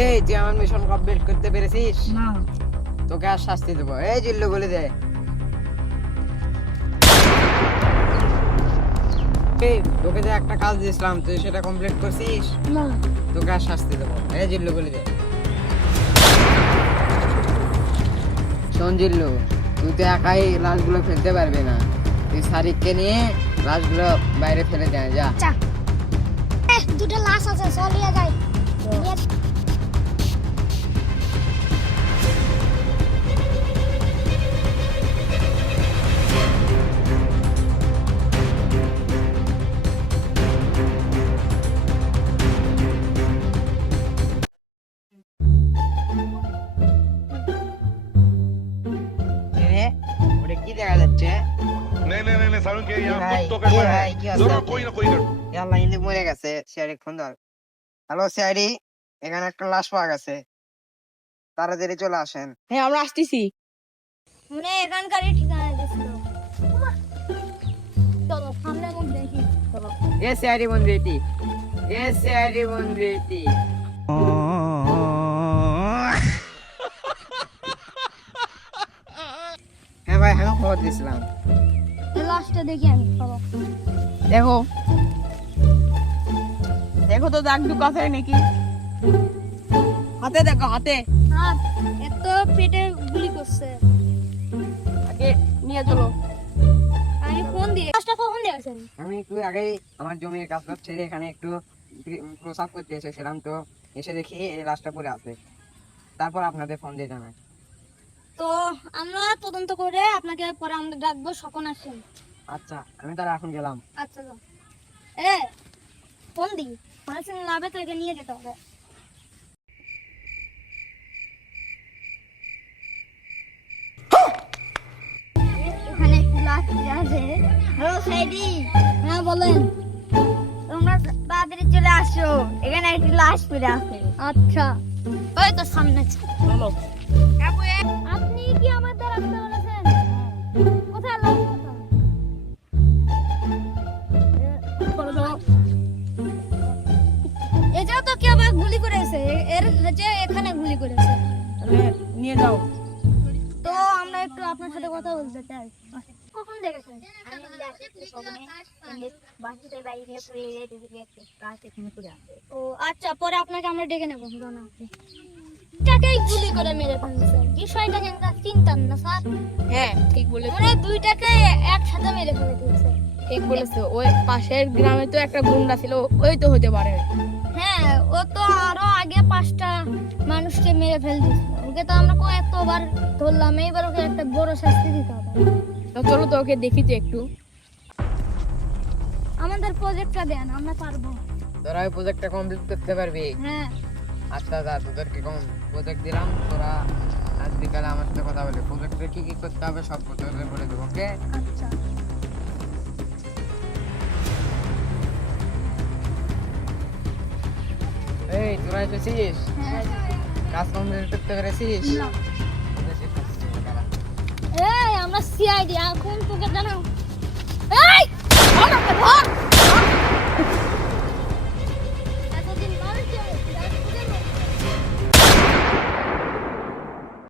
এই তুই আমার মিশন কমপ্লিট করতে পেরেছিস? না। তোকে আর শাস্তি দেবো। এই জিল্লু বলে দে। এই তোকে যে একটা কাজ দিয়েছিলাম তুই সেটা কমপ্লিট করছিস? না। তোকে আর শাস্তি দেবো। এই জিল্লু বলে দে। শোন জিল্লু, তুই তো একাই লাশগুলো ফেলতে পারবি না, তুই সারিককে নিয়ে লাশগুলো বাইরে ফেলে দে। যা। আচ্ছা। দুটো লাশ আছে, চলিয়ে যাই। এ, ওটা কি দেখা যাচ্ছে? नहीं नहीं नहीं नहीं सारुण के यहाँ भाई, कुत्तों का ये बड़ा भाई, है क्या जरूर बात कोई है? ना कोई कर আল্লাহ ইন্দু মরে গেছে। সিআইডি ফোন ধর। হ্যালো সিআইডি, এখানে একটা লাশ পাওয়া গেছে, তাড়াতাড়ি চলে আসেন। হ্যাঁ আমরা আসতেছি। মানে এখানকারই ঠিকানা দিছিল। চলো সামনে মুখ দেখি। চলো। এ সিআইডি বন্ধু এটি, এ সিআইডি বন্ধু এটি। হ্যাঁ ভাই, হ্যাঁ খবর দিয়েছিলাম। এই লাশটা দেখি আমি। চলো। দেখো দেখো তো দাগ দুক আছে নাকি, হাতে দেখো, হাতে। হ্যাঁ, এত পেটে গুলি করছে। আগে নিয়ে চলো। আমি ফোন দিয়ে লাশটা কখন দিয়েছেন? আমি একটু আগেই আমার জমির কাজ ছেড়ে এখানে একটু প্রসাব করতে এসেছিলাম, তো এসে দেখি এই লাশটা পড়ে আছে, তারপর আপনাদের ফোন দিয়ে জানাই। তো আমরা তদন্ত করে আপনাকে পরে আমরা ডাকবো, সকন আসেন। আচ্ছা, আমি তাহলে এখন গেলাম। আচ্ছা যাও। এ ফোন দি, পড়াশোনা লাভে তো একে নিয়ে যেতে হবে। এখানে একটি লাশ পড়ে আছে। হ্যালো সাইডি। হ্যাঁ বলেন। তোমরা তাড়াতাড়ি চলে আসো, এখানে একটি লাশ পড়ে আছে। আচ্ছা, ওই তো সামনে। চলো। আপনি কি আমাদের আসতে বলেছেন? কোথায় লাশ? এটাও তো কেউ আমাকে গুলি করেছে, এর যে এখানে গুলি করেছে। তাহলে নিয়ে যাও। তো আমরা একটু আপনার সাথে কথা বলতে চাই। কখন দেখেছেন? ও আচ্ছা, পরে আপনাকে আমরা ডেকে নেবো। দুইটাকেই গুলি করে মেরে ফেলছে, বিষয়টা কিন্তু চিন্তাম না স্যার। হ্যাঁ ঠিক বলেছো, মানে দুইটাকে একসাথে মেরে ফেলে দিয়েছে। ঠিক বলেছো। ওই পাশের গ্রামে তো একটা গুন্ডা ছিল, ওই তো হতে পারে। হ্যাঁ, ও তো আরো আগে 5টা মানুষকে মেরে ফেল দিয়েছিল। ওকে তো আমরা কতবার ধরলাম, এইবার ওকে একটা বড় শাস্তি দিতে হবে। তো চলো তো ওকে দেখি তো একটু। আমাদের প্রজেক্টটা দেন, আমরা পারবো। তোরা ওই প্রজেক্টটা কমপ্লিট করতে পারবি? হ্যাঁ। আচ্ছা যা, তোদেরকে কম প্রজেক্ট দিলাম, তোরা আজ বিকালে আমার সাথে কথা বলে প্রজেক্টে কি কি করতে হবে সব তোদের বলে দেবো। ওকে? আচ্ছা। এই তোরা এসেছিস? হ্যাঁ। কাজ কমপ্লিট করতে পেরেছিস? না। এসেছিস, কারা? এই আমরা সিআইডি, এখন তোকে জানাও। এই আমাকে ধর।